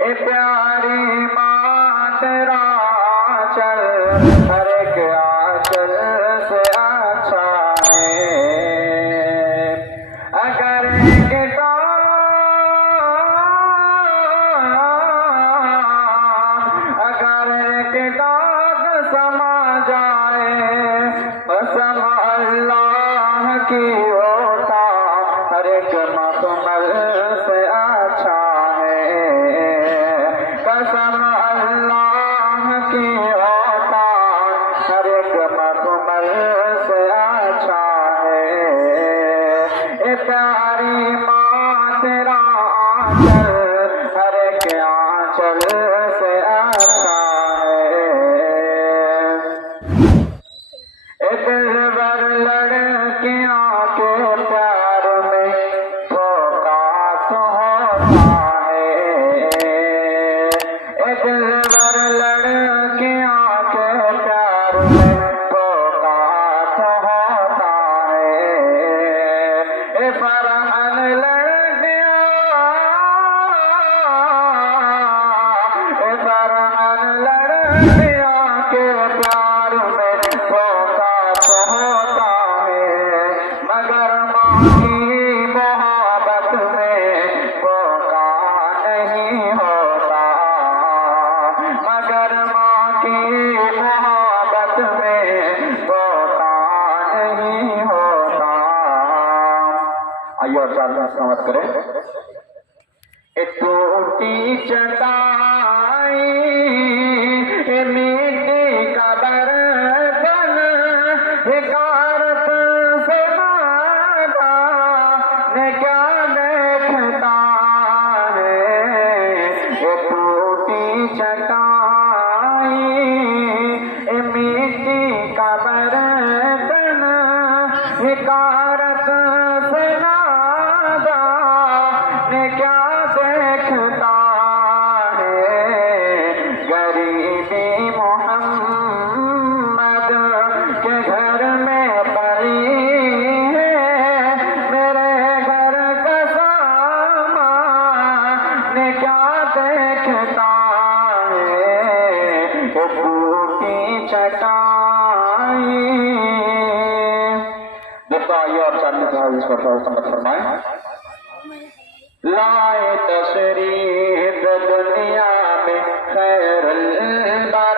اے پیاری ماں تیرا چل ہر ایک آنچل سے اچھا ہے اگر ایک ٹاک سما جائے قسم اللہ کی ہوتا ہر ایک مخمل سے اچھا قسم اللہ کی ہوتا ہر ایک مخمل سے اچھا ہے اے پیاری ماں تیرا آنچل ہر ایک آنچل سے اچھا ہے اے دلبر لڑکیاں کے پیار میں دھوکا تو ہوتا دلبر لڑکیاں کے پیار میں دھوکا تو ہوتا ہے اے فرحان لڑکیاں اے فرحان لڑکیاں کے پیار میں دھوکا تو ہوتا ہے مگر ماں کی محبت میں دھوکا نہیں ہوتا مگر ماں کی محبت میں دھوکا نہیں ہوتا آئیے اور چار دن سمجھ کریں اے ٹوٹی چٹائی اے مٹی کا برتن حکارت سے باندھا نے کیا دیکھتا ہے اے ٹوٹی چٹائی اے مٹی کا برتن حکارت سے نادا نے کیا دیکھتا ہے غریبی محمد کے گھر میں پڑی ہے میرے گھر کا سامان نے کیا دیکھتا ٹوٹی چٹائی دوستو آئیے اور چاند میں اس پر سمجھ فرمائیں لائے تشریف دنیا میں خیر البا